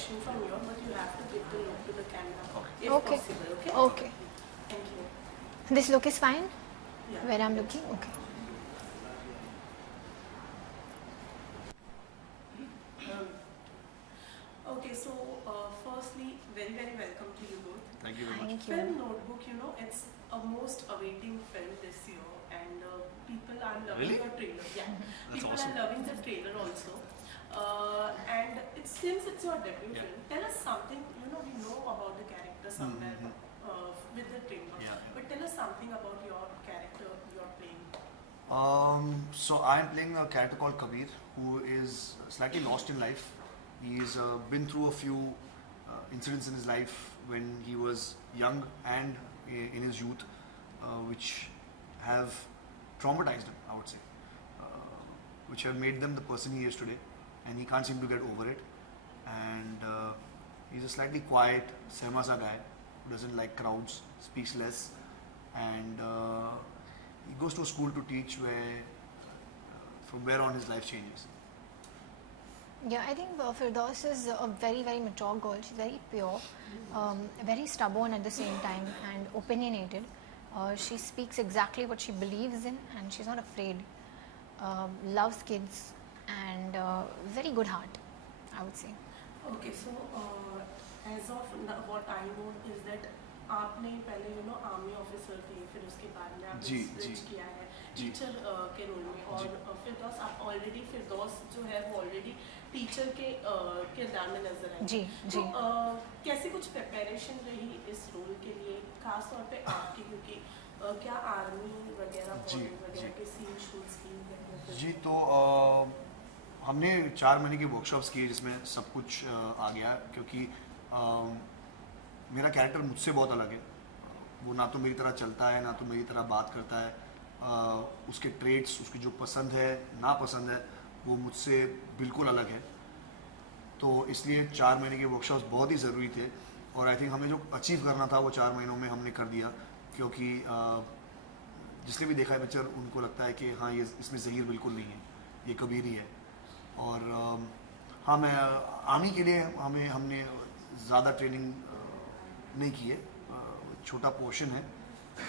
question from you, but you have to give the look to the camera, Okay. if Okay. possible. Okay. Okay. Thank you. This look is fine? Yeah. Where I'm looking? Okay. Okay, so firstly, very very welcome to you both. Thank you very much. Thank Film you. Notebook, you know, it's a most awaiting film this year, and people are loving Really? your trailer. Yeah, That's people awesome. are loving the trailer also. And since it's your debut Yeah. film, tell us something. You know, we know about the character somewhere with the trailer, Yeah, yeah. but tell us something about your character you're playing. So I'm playing a character called Kabir, who is slightly lost in life. He's been through a few incidents in his life when he was young and in his youth, which have traumatized him, I would say, which have made them the person he is today, and he can't seem to get over it. And he's a slightly quiet, sehma-sa guy who doesn't like crowds, speaks less, and he goes to a school to teach where, from where on his life changes. Yeah, I think Firdaus is a very, very mature girl. She's very pure, very stubborn at the same time, and opinionated. She speaks exactly what she believes in, and she's not afraid. Loves kids, and very good heart, I would say. Okay, so as of now, what I know is that आपने पहले army officer थे, फिर उसके बाद में आपने switch किया है टीचर के रोल में, और फिरदौस आप ऑलरेडी फिरदौस जो है वो ऑलरेडी टीचर के किरदार में नजर आई। जी, जी। तो कैसी कुछ प्रिपरेशन रही इस रोल के लिए, खास तौर पे आपकी, क्योंकि क्या आर्मी वगैरह वगैरह के सीन शूट्स की? जी, तो हमने 4 महीने की वर्कशॉप्स की जिसमें सब कुछ आ गया, क्योंकि मेरा कैरेक्टर मुझसे बहुत अलग है। वो ना तो मेरी तरह चलता है, ना तो मेरी तरह बात करता है। उसके ट्रेड्स, उसकी जो पसंद है नापसंद है, वो मुझसे बिल्कुल अलग है। तो इसलिए 4 महीने के वर्कशॉप्स बहुत ही ज़रूरी थे, और आई थिंक हमें जो अचीव करना था वो 4 महीनों में हमने कर दिया, क्योंकि जिसने भी देखा है पिक्चर उनको लगता है कि हाँ, ये इसमें ज़हीर बिल्कुल नहीं है, ये कबीर ही है। और हाँ, मैं आर्मी के लिए हमने ज़्यादा ट्रेनिंग नहीं की है, छोटा पोर्शन है,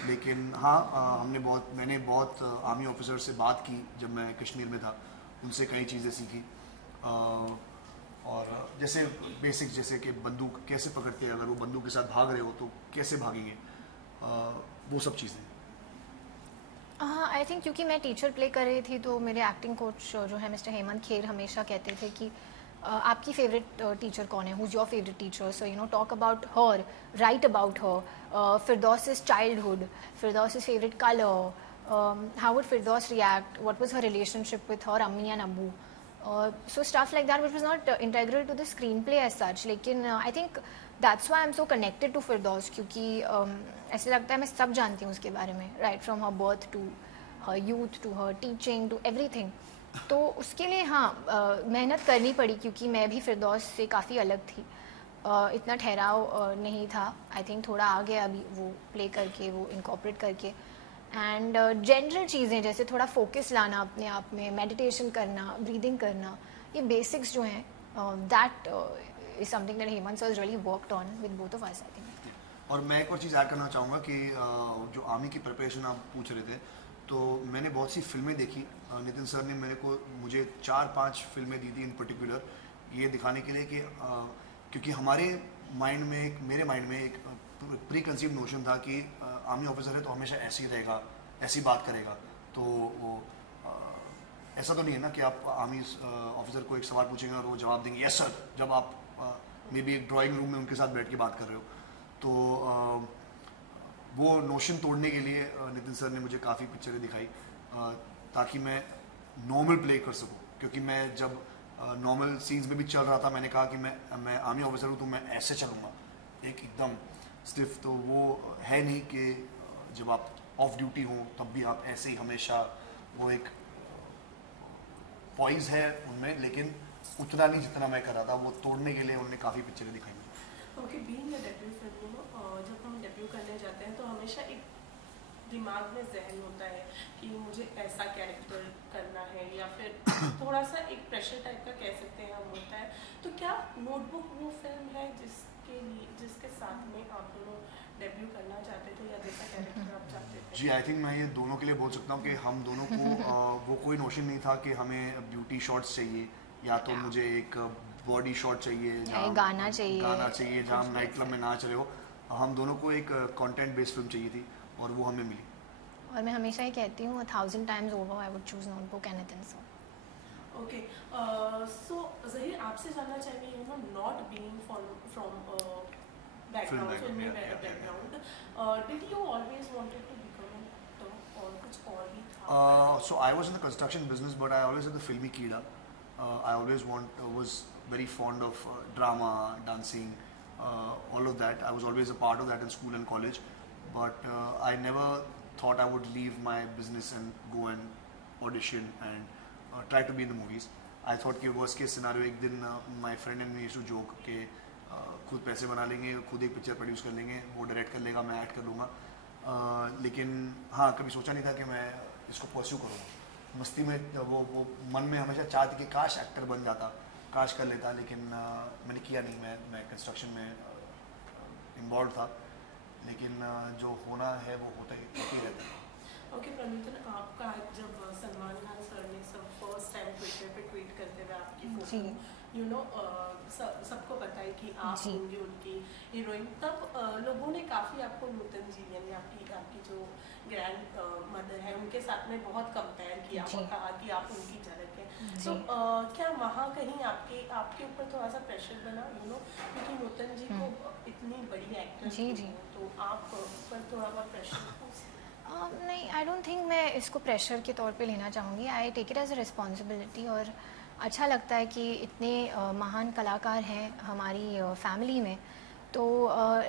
लेकिन हाँ, मैंने बहुत आर्मी ऑफिसर से बात की जब मैं कश्मीर में था, उनसे कई चीज़ें सीखी। और जैसे बेसिक्स, जैसे कि बंदूक कैसे पकड़ते हैं, अगर वो बंदूक के साथ भाग रहे हो तो कैसे भागेंगे, वो सब चीज़ें। हाँ, आई थिंक क्योंकि मैं टीचर प्ले कर रही थी, तो मेरे एक्टिंग कोच जो है मिस्टर हेमंत खेर हमेशा कहते थे कि आपकी फेवरेट टीचर कौन है, who is your favourite teacher, so you know talk about her, right about her, Firdaus's childhood, Firdaus's favorite color, how would Firdaus react, what was her relationship with her Ammi and Abu, so stuff like that, which was not integral to the screenplay as such, लेकिन I think that's why I'm so connected to Firdaus, क्योंकि ऐसे लगता है मैं सब जानती हूँ उसके बारे में, right from her birth to her youth to her teaching to everything. तो उसके लिए हाँ, मेहनत करनी पड़ी, क्योंकि मैं भी फिरदौस से काफ़ी अलग थी, इतना ठहराव नहीं था। आई थिंक थोड़ा आ गया अभी वो प्ले करके, वो इनकॉर्पोरेट करके, एंड जनरल चीज़ें जैसे थोड़ा फोकस लाना अपने आप में, मेडिटेशन करना, ब्रीदिंग करना, ये बेसिक्स जो हैं, that is something that Hemant sir really worked on with both of us, I think. और मैं एक और चीज़ ऐड करना चाहूँगा कि जो आर्मी की प्रिपरेशन आप पूछ रहे थे, तो मैंने बहुत सी फिल्में देखी। नितिन सर ने मुझे 4-5 फिल्में दी थी इन पर्टिकुलर, ये दिखाने के लिए कि क्योंकि हमारे माइंड में मेरे माइंड में एक प्री कंसीव नोशन था कि आर्मी ऑफिसर है तो हमेशा ऐसे ही रहेगा, ऐसी बात करेगा। तो वो ऐसा तो नहीं है ना कि आप आर्मी ऑफिसर को एक सवाल पूछेंगे और वो जवाब देंगे यस सर, जब आप मे बी एक ड्राइंग रूम में उनके साथ बैठ के बात कर रहे हो। तो वो नोशन तोड़ने के लिए नितिन सर ने मुझे काफ़ी पिक्चरें दिखाई, ताकि मैं नॉर्मल प्ले कर सकूं, क्योंकि मैं जब नॉर्मल सीन्स में भी चल रहा था, मैंने कहा कि मैं आर्मी ऑफिसर हूँ तो मैं ऐसे चलूँगा, एकदम स्टिफ। तो वो है नहीं कि जब आप ऑफ ड्यूटी हो तब भी आप ऐसे ही हमेशा, वो एक पॉइज है उनमें, लेकिन उतना नहीं जितना मैं कर रहा था। वो तोड़ने के लिए उन्होंने काफ़ी पिक्चरें दिखाई मुझे। Okay, being a debut film, जब हम डेब्यू करने जाते हैं तो हमेशा एक दिमाग में जहन होता है कि मुझे ऐसा कैरेक्टर करना है, या फिर थोड़ा सा एक प्रेशर टाइप का कह सकते हैं हम होता है, तो क्या नोटबुक वो फिल्म है जिसके साथ में आप दोनों डेब्यू करना चाहते थे, या जैसा कैरेक्टर आप चाहते थे? जी, आई थिंक मैं ये दोनों के लिए बोल सकता हूँ कि हम दोनों को वो कोई नोशन नहीं था कि हमें ब्यूटी शॉट्स चाहिए, या तो मुझे एक बॉडी शॉट चाहिए, गाना चाहिए जहाँ हम नाइट क्लब में नाच रहे हो। हम दोनों को एक कंटेंट बेस्ड फिल्म चाहिए थी और वो हमें मिली। और मैं हमेशा ही कहती हूँ 1000 times over I would choose Notebook anything so. Okay, so Zaheer आपसे जानना चाहेंगे, you know, not being from background, फिल्मी background, did you always wanted to become an actor, और कुछ और भी था? So I was in the construction business, but I always had the filmy keeda. I always was very fond of drama, dancing, all of that. I was always a part of that in school and college, but I never thought I would leave my business and go and audition and try to be in the movies. I thought कि worst case scenario एक दिन my friend and me used to joke कि खुद पैसे बना लेंगे, खुद एक पिक्चर प्रोड्यूस कर लेंगे, वो डायरेक्ट कर लेगा, मैं एक्ट कर लूँगा। लेकिन हाँ, कभी सोचा नहीं था कि मैं इसको परस्यू करूँगा। मस्ती में वो मन में हमेशा चाह थी कि काश एक्टर बन जाता, काश कर लेता, लेकिन मैंने किया नहीं। मैं कंस्ट्रक्शन में इन्वॉल्व था, लेकिन जो होना है वो होता ही रहता है। ओके प्रमितन, आपका जब सलमान खान सर ने फर्स्ट टाइम ट्विटर पे ट्वीट करते हुए आपकी फोटो, यू नो, सबको पता है कि आप होंगे उनकी हीरोइन, तब लोगों ने काफ़ी आपको नूतन जी यानी आपकी जो ग्रैंड मदर है उनके साथ में बहुत कंपेयर किया और कहा कि आप उनकी झलक है। तो क्या वहाँ कहीं आपके ऊपर थोड़ा सा प्रेशर बना, यू नो, क्योंकि नूतन जी को इतनी बड़ी एक्टर तो आप पर थोड़ा बहुत प्रेशर? नहीं, आई डोंट थिंक मैं इसको प्रेशर के तौर पे लेना चाहूँगी। I take it as a responsibility, और अच्छा लगता है कि इतने महान कलाकार हैं हमारी फैमिली में, तो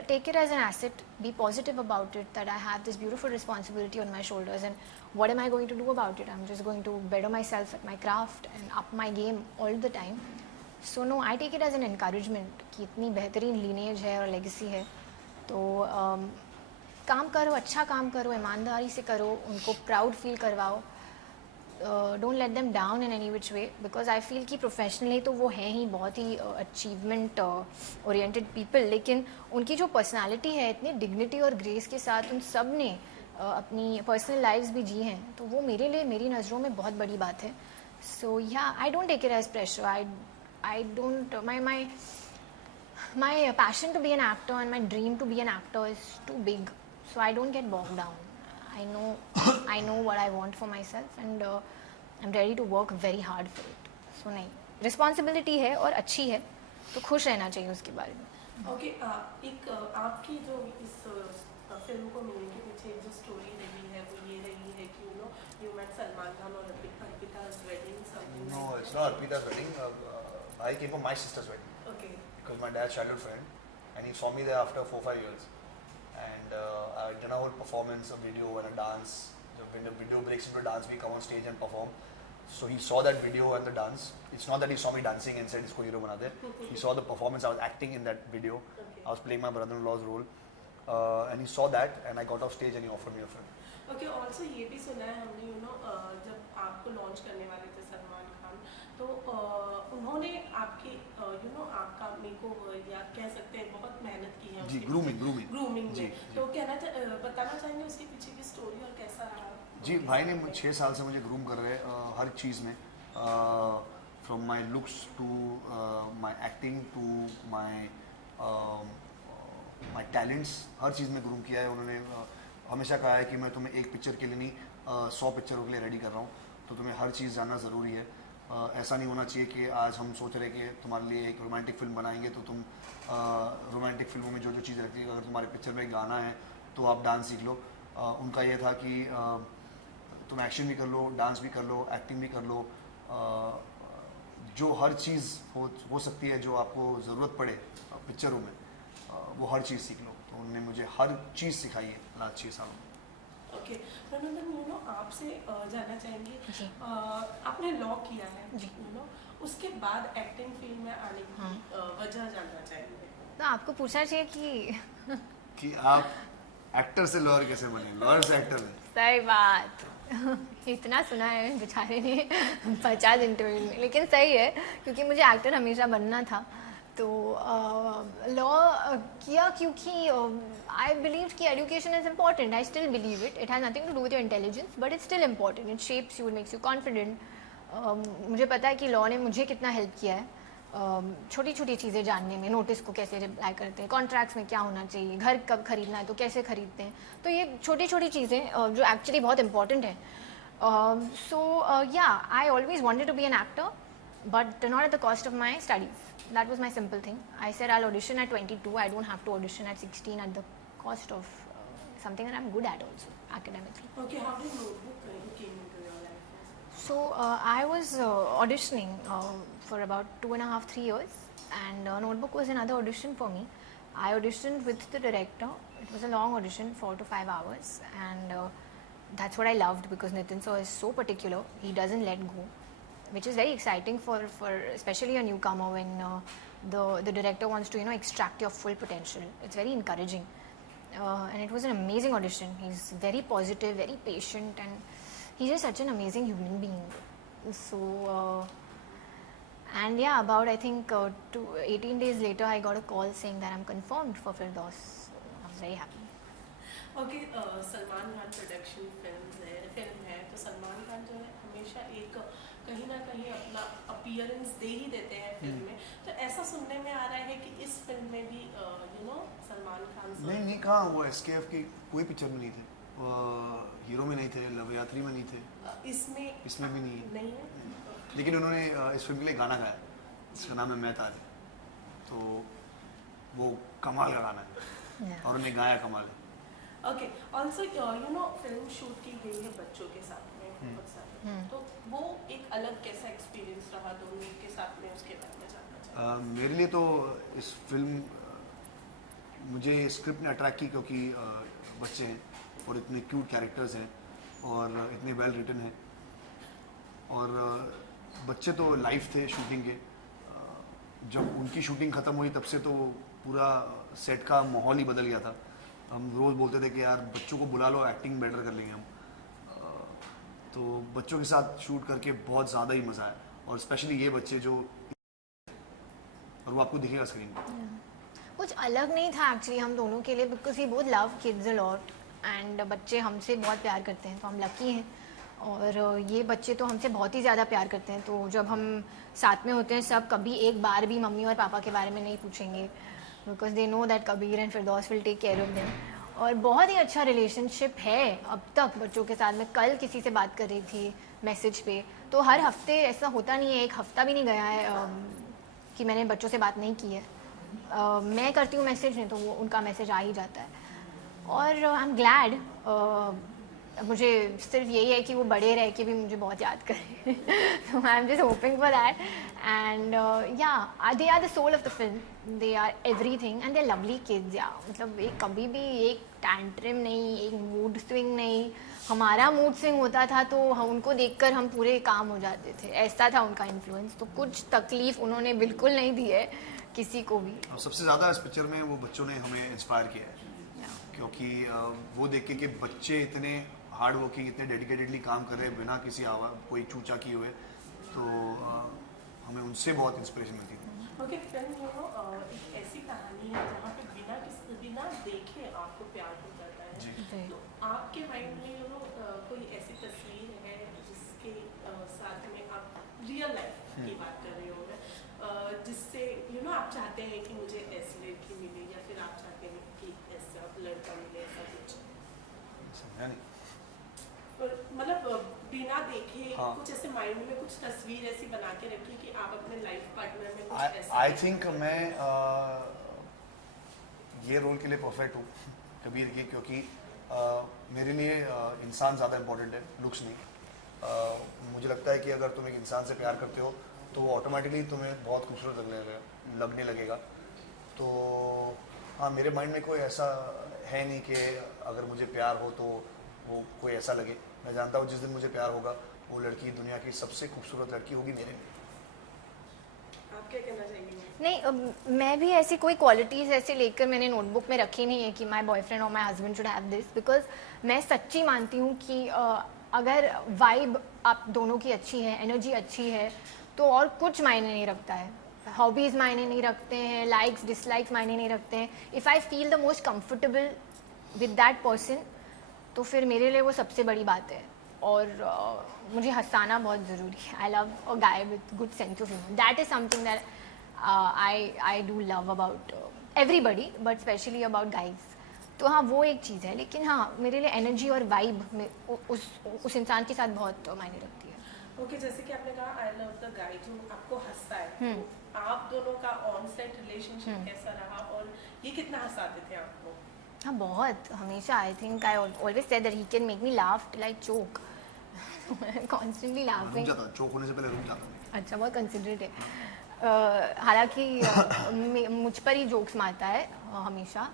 take it as an asset, be positive about it, that I have this beautiful responsibility on my shoulders, and what am I going to do about it? I am just going to better myself at my craft and up my game all the time. So no, I take it as an encouragement कि इतनी बेहतरीन lineage है और legacy है, तो काम करो, अच्छा काम करो, ईमानदारी से करो, उनको प्राउड फील करवाओ, don't let them down in any which way, because I feel कि प्रोफेशनली तो वो हैं ही बहुत ही अचीवमेंट ओरिएंटेड पीपल, लेकिन उनकी जो पर्सनालिटी है इतनी डिग्निटी और ग्रेस के साथ उन सब ने अपनी पर्सनल लाइव्स भी जी हैं, तो वो मेरे लिए, मेरी नज़रों में बहुत बड़ी बात है। So yeah, I don't take it as pressure, I don't, my passion to be an actor and my dream to be an actor is too big, so I don't get bogged down. I know what I want for myself, and I'm ready to work very hard for it. So नहीं, responsibility है और अच्छी है, तो खुश रहना चाहिए उसके बारे में। ओके, एक आपकी जो इस फिल्म को मिलने के पीछे जो स्टोरी रही है वो ये रही है कि you met सलमान खान और अर्पिता's wedding, something like that. No, it's not Arpita's wedding. I came for my sister's wedding. Okay. Because my dad's childhood friend, and he saw me there after 4-5 years, and I did a whole performance, a video and a dance. When the video breaks into dance, we come on stage and perform. So he saw that video and the dance. It's not that he saw me dancing and said, "Isko hero bana de." He saw the performance. I was acting in that video. Okay. I was playing my brother-in-law's role, and he saw that, and I got off stage and he offered me a film. Okay. Also ये भी सुना है हमने, you know, जब आपको launch करने वाले थे सलमान खान, तो उन्होंने आपकी यू नो आपका मेकओवर या कह सकते हैं बहुत मेहनत की है जी, ग्रूमिंग में, तो बताना चाहेंगे उसके पीछे की स्टोरी और कैसा रहा? जी, भाई ने 6 साल से मुझे ग्रूम कर रहे हैं हर चीज़ में, from my looks to my acting to my talents, हर चीज़ में ग्रूम किया है उन्होंने। हमेशा कहा है कि मैं तुम्हें एक पिक्चर के लिए नहीं 100 पिक्चरों के लिए रेडी कर रहा हूँ, तो तुम्हें हर चीज़ जानना ज़रूरी है। ऐसा नहीं होना चाहिए कि आज हम सोच रहे कि तुम्हारे लिए एक रोमांटिक फिल्म बनाएंगे तो तुम रोमांटिक फिल्मों में जो चीज़ रहती है, अगर तुम्हारे पिक्चर में गाना है तो आप डांस सीख लो। उनका ये था कि तुम एक्शन भी कर लो, डांस भी कर लो, एक्टिंग भी कर लो, जो हर चीज़ हो सकती है जो आपको ज़रूरत पड़े पिक्चरों में, वो हर चीज़ सीख लो। तो उन्होंने मुझे हर चीज़ सिखाई है लास्ट 6 सालों में। ओके, रनंदन, यू नो, आपसे जानना चाहेंगे, आपने लॉ किया है, यू नो, उसके बाद एक्टिंग फील्ड में आने की वजह जानना चाहेंगे। तो आपको पूछना चाहिए कि आप एक्टर से लॉयर कैसे बने, लॉयर से एक्टर बने। सही बात। इतना सुना है बेचारे ने 50 इंटरव्यू में, लेकिन सही है क्योंकि मुझे एक्टर हमेशा बनना था। तो लॉ किया क्योंकि आई बिलीव कि education is important. I still believe it has nothing to do with your intelligence, but it's still important. It shapes you, makes you confident. मुझे पता है कि लॉ ने मुझे कितना हेल्प किया है छोटी छोटी चीज़ें जानने में, नोटिस को कैसे अप्लाई करते हैं, कॉन्ट्रैक्ट्स में क्या होना चाहिए, घर कब खरीदना है तो कैसे खरीदते हैं। तो ये छोटी छोटी चीज़ें जो एक्चुअली बहुत इंपॉर्टेंट है। So yeah I always wanted to be an actor, but not at the cost of my studies. That was my simple thing. I said I'll audition at 22. I don't have to audition at 16 at the cost of something that I'm good at also academically. Okay, how did Notebook came into your life? So I was auditioning for about 2.5, 3 years, and Notebook was another audition for me. I auditioned with the director. It was a long audition, 4 to 5 hours, and that's what I loved because Nitin sir is so particular. He doesn't let go, which is very exciting for especially a newcomer when the director wants to extract your full potential. It's very encouraging, and it was an amazing audition. He's very positive, very patient, and he's just such an amazing human being. So and yeah, about I think 18 days later I got a call saying that I'm confirmed for Firdaus. So I was very happy. Okay, Salman Khan production film है तो सलमान खान जो है हमेशा एक कहीं ना कहीं अपना अपीयरेंस दे ही देते हैं फिल्म में। तो ऐसा सुनने में आ रहा है कि इस फिल्म में भी सलमान खान नहीं कहाँ, वो SKF की कोई पिक्चर में नहीं थे, हीरो में नहीं थे, लव यात्री में नहीं थे, इसमें भी नहीं है। लेकिन उन्होंने इस फिल्म के लिए गाना गाया, इसका नाम है मैं तारे, तो वो कमाल का गाना है और उन्हें गाया कमाल है। ओके, ऑल्सो फिल्म शूट की गई है बच्चों के साथ में बहुत सारे, तो वो एक अलग कैसा एक्सपीरियंस रहा दोनों के साथ में, उसके बारे में जानना चाहूँ। मेरे लिए तो इस फिल्म मुझे स्क्रिप्ट ने अट्रैक्ट की क्योंकि बच्चे हैं और इतने क्यूट कैरेक्टर्स हैं और इतने वेल रिटन हैं, और बच्चे तो लाइव थे शूटिंग के। जब उनकी शूटिंग ख़त्म हुई तब से तो पूरा सेट का माहौल ही बदल गया था। हम रोज़ बोलते थे कि यार बच्चों को बुला लो, एक्टिंग बेटर कर लेंगे हम। तो बच्चों के साथ शूट करके बहुत ज़्यादा ही मज़ा आया, और स्पेशली ये बच्चे जो, और वो आपको दिखेगा स्क्रीन पर। कुछ अलग नहीं था एक्चुअली हम दोनों के लिए, because we both love kids a lot, and बच्चे हमसे बहुत प्यार करते हैं तो हम लकी हैं, और ये बच्चे तो हमसे बहुत ही ज़्यादा प्यार करते हैं। तो जब हम साथ में होते हैं सब, कभी एक बार भी मम्मी और पापा के बारे में नहीं पूछेंगे, because they know that Kabir and Firdaus will take care of them. और बहुत ही अच्छा रिलेशनशिप है अब तक बच्चों के साथ में। कल किसी से बात कर रही थी मैसेज पे, तो हर हफ्ते ऐसा होता नहीं है, एक हफ्ता भी नहीं गया है कि मैंने बच्चों से बात नहीं की है। मैं करती हूँ मैसेज नहीं तो वो उनका मैसेज आ ही जाता है, और आई एम ग्लैड। मुझे सिर्फ यही है कि वो बड़े रह के भी मुझे बहुत याद करें। तो I am just hoping for that, and yeah they are the soul of the film, they are everything and they are lovely kids. या मतलब एक कभी भी एक टैंट्रम नहीं, एक मूड स्विंग नहीं। हमारा मूड स्विंग होता था तो हम उनको देखकर हम पूरे काम हो जाते थे, ऐसा था उनका इन्फ्लुएंस। तो कुछ तकलीफ उन्होंने बिल्कुल नहीं दी है किसी को भी। सबसे ज़्यादा इस पिक्चर में वो बच्चों ने हमें इंस्पायर किया है, क्योंकि वो देख के कि बच्चे इतने हार्ड वर्किंग, इतने डेडिकेटेडली काम कर रहे हैं बिना किसी कोई चूचा किए हुए, तो हमें उनसे बहुत इंस्पिरेशन मिलती थी। ओके, फिल्म एक ऐसी कहानी है जहाँ पे बिना देखे आपको प्यार हो जाता है। तो आपके माइंड में कोई ऐसी तस्वीर है जिसके साथ में आप रियल लाइफ की बात कर रहे हो, जिससे आप चाहते हैं कि मुझे ऐसी लड़की मिले, या फिर आप चाहते हैं कि ऐसा लड़का मिले, ऐसा कुछ? समझा नहीं। मतलब बिना देखे कुछ ऐसे माइंड में कुछ तस्वीर ऐसी बना के रखी कि आप अपने लाइफ पार्टनर में कुछ ऐसा। आई थिंक मैं ये रोल के लिए परफेक्ट हूँ कबीर की, क्योंकि मेरे लिए इंसान ज़्यादा इम्पोर्टेंट है, लुक्स नहीं। मुझे लगता है कि अगर तुम एक इंसान से प्यार करते हो तो वो ऑटोमेटिकली तुम्हें बहुत खूबसूरत लगने लगेगा। तो हाँ, मेरे माइंड में कोई ऐसा है नहीं कि अगर मुझे प्यार हो तो वो कोई ऐसा लगे। मैं जानता हूँ जिस दिन मुझे प्यार होगा वो लड़की दुनिया की सबसे खूबसूरत लड़की होगी मेरे लिए। आप क्या कहना चाहेंगे? नहीं, मैं भी ऐसी कोई क्वालिटीज़ ऐसे लेकर मैंने नोटबुक में रखी नहीं है कि माय बॉयफ्रेंड और my husband should have this, because मैं सच्ची मानती हूँ कि अगर वाइब आप दोनों की अच्छी है, एनर्जी अच्छी है, तो और कुछ मायने नहीं रखता है। हॉबीज़ मायने नहीं रखते हैं, लाइक्स डिसलाइक्स मायने नहीं रखते हैं। If I feel the most comfortable with that person, तो फिर मेरे लिए वो सबसे बड़ी बात है। और मुझे हंसाना बहुत ज़रूरी है। I love a guy with good sense of humour, that is something that I do love about everybody, but specially about guys. तो हाँ, वो एक चीज़ है, लेकिन हाँ, मेरे लिए एनर्जी और वाइब में उस इंसान के साथ बहुत मायने रखती है। ओके, जैसे कि आपने कहा आई लव द गाय जो आपको हंसता है, तो आप दोनों का ऑन सेट रिलेशनशिप कैसा रहा और ये कितना हंसाते थे आपको? हाँ, बहुत, हमेशा। I think I always said that he can make me laugh like choke, constantly laughing. Choke होने से पहले रुक जाता हूँ। अच्छा, बहुत कंसिडरेट है। हालांकि मुझ पर ही जोक्स मारता है हमेशा,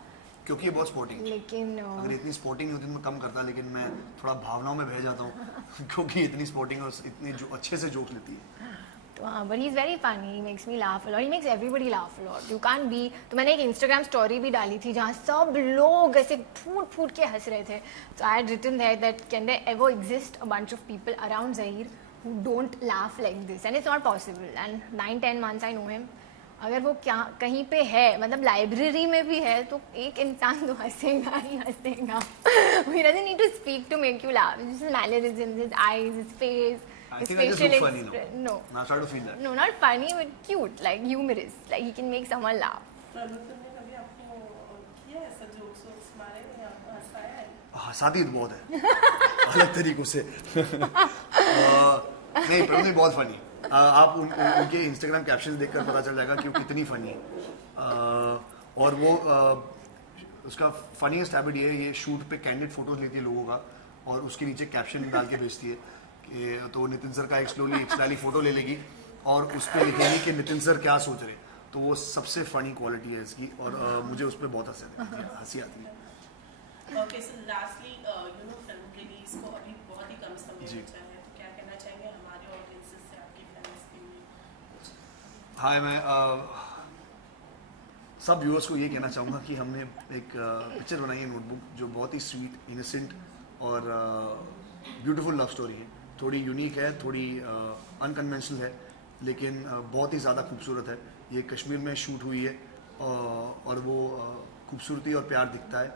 क्योंकि ये बहुत स्पोर्टिंग, लेकिन अगर इतनी स्पोर्टिंग होती तो मैं कम करता, लेकिन मैं थोड़ा भावनाओं में बह जाता हूँ क्योंकि इतनी स्पोर्टिंग और इतनी जो अच्छे से जोक लेती है। तो हाँ, but he is very funny, he makes me laugh a lot, he makes everybody laugh a lot. You can't be. तो मैंने एक इंस्टाग्राम स्टोरी भी डाली थी जहाँ सब लोग ऐसे फूट फूट के हंस रहे थे। तो I had written there that can there ever exist a bunch of people around Zaheer who don't laugh like this, and it's not possible. And 9-10 months I know him. अगर वो क्या कहीं पे है, मतलब लाइब्रेरी में भी है, तो एक इंसान तो हंसेगा ही हंसेगा। He doesn't need to speak to make you laugh. It's just his mannerisms, his eyes, his face, his facial expression. No, I start to feel that. no, not funny, but cute, like humorous. Like he can make someone laugh. प्रलुतन ने कभी आपको किया ऐसा jokes Woakes मारे या हंसाया है? हंसाती तो बहुत है अलग तरीकों से। नहीं, प्रलुतन बहुत फनी। आप उनके इंस्टाग्राम कैप्शंस देखकर पता चल जाएगा कि वो कितनी फनी है। और वो उसका फनीएस्ट हैबिट ये है, ये शूट पे कैंडिड फोटोज लेती है लोगों का और उसके नीचे कैप्शन डाल के भेजती है कि तो नितिन सर का एक स्टाइली फोटो ले लेगी और उस पर लिखेगी कि नितिन सर क्या सोच रहे। तो वो सबसे फनी क्वालिटी है इसकी और मुझे उस पर बहुत हंसी आती है। ओके, सो लास्टली फिल्म रिलीज को अभी बहुत ही कम समय बचा है, तो क्या कहना चाहेंगे हमारे ऑडियंसेस से, आपकी फैंस के लिए? हाँ, मैं सब व्यूअर्स को ये कहना चाहूँगा कि हमने एक पिक्चर बनाई है नोटबुक, जो बहुत ही स्वीट, इनोसेंट और ब्यूटीफुल लव स्टोरी है। थोड़ी यूनिक है, थोड़ी अनकन्वेंशनल है, लेकिन बहुत ही ज़्यादा खूबसूरत है। ये कश्मीर में शूट हुई है और वो खूबसूरती और प्यार दिखता है।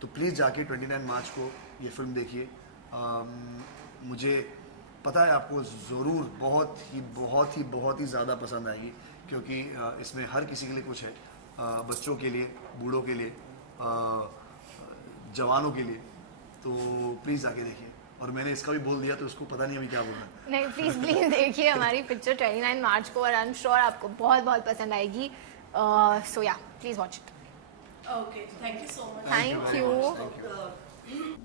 तो प्लीज़ जाके 29 मार्च को ये फिल्म देखिए। मुझे पता है आपको ज़रूर बहुत ही ज़्यादा पसंद आएगी, क्योंकि इसमें हर किसी के लिए कुछ है। बच्चों के लिए, बूढ़ों के लिए, जवानों के लिए। तो प्लीज़ जाके देखिए। और मैंने इसका भी बोल दिया तो उसको पता नहीं अभी क्या बोलना है। नहीं, प्लीज़ देखिए हमारी पिक्चर 29 मार्च को, और आई एम श्योर आपको बहुत पसंद आएगी। सो या, please watch it. Okay, thank you so much. Thank you.